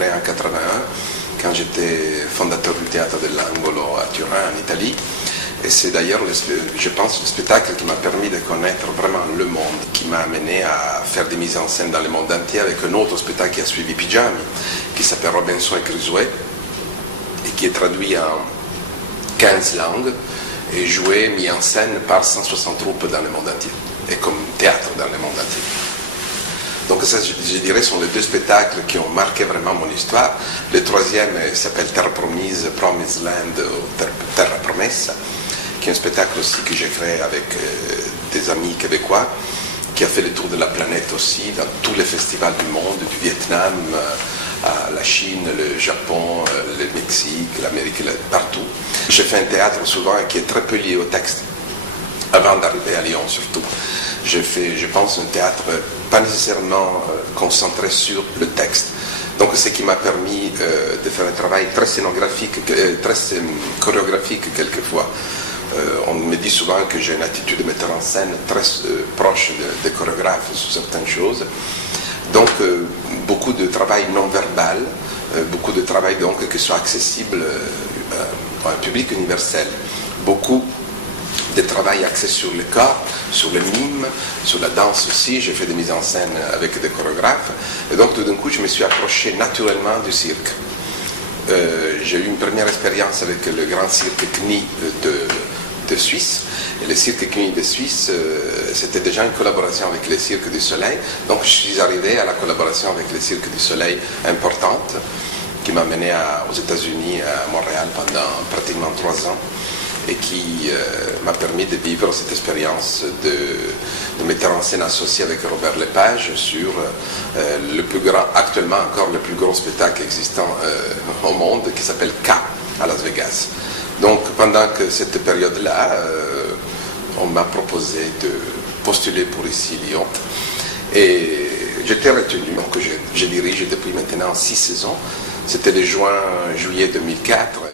créé en 81, quand j'étais fondateur du théâtre de l'Angolo à Turin, en Italie. Et c'est d'ailleurs, je pense, le spectacle qui m'a permis de connaître vraiment le monde, qui m'a amené à faire des mises en scène dans le monde entier avec un autre spectacle qui a suivi Pyjami, qui s'appelle Robinson et Crusoe, et qui est traduit en 15 langues et joué, mis en scène par 160 troupes dans le monde entier, et comme théâtre dans le monde entier. Donc ça, je dirais, sont les deux spectacles qui ont marqué vraiment mon histoire. Le troisième s'appelle Terra Promise, Promised Land, ou Terra Promessa, qui est un spectacle aussi que j'ai créé avec des amis québécois, qui a fait le tour de la planète aussi, dans tous les festivals du monde, du Vietnam à la Chine, le Japon, le Mexique, l'Amérique, partout. J'ai fait un théâtre souvent qui est très peu lié au texte, avant d'arriver à Lyon surtout. J'ai fait, je pense, un théâtre pas nécessairement concentré sur le texte. Donc, ce qui m'a permis de faire un travail très scénographique, très chorégraphique quelquefois. On me dit souvent que j'ai une attitude de metteur en scène très proche des chorégraphes sur certaines choses. Donc, beaucoup de travail non verbal, beaucoup de travail donc qui soit accessible à un public universel. Beaucoup de travail axé sur le corps, sur le mime, sur la danse aussi. J'ai fait des mises en scène avec des chorégraphes. Et donc, tout d'un coup, je me suis approché naturellement du cirque. J'ai eu une première expérience avec le grand cirque CNI de Suisse. Et le cirque CNI de Suisse, c'était déjà une collaboration avec le Cirque du Soleil. Donc, je suis arrivé à la collaboration avec le Cirque du Soleil importante, qui m'a mené aux États-Unis, à Montréal, pendant pratiquement 3 ans, et qui m'a permis de vivre cette expérience de metteur en scène associé avec Robert Lepage sur le plus grand, actuellement encore le plus gros spectacle existant au monde, qui s'appelle K à Las Vegas. Donc pendant que cette période-là, on m'a proposé de postuler pour ici Lyon, et j'étais retenu. Donc je dirige depuis maintenant 6 saisons. C'était le juillet 2004.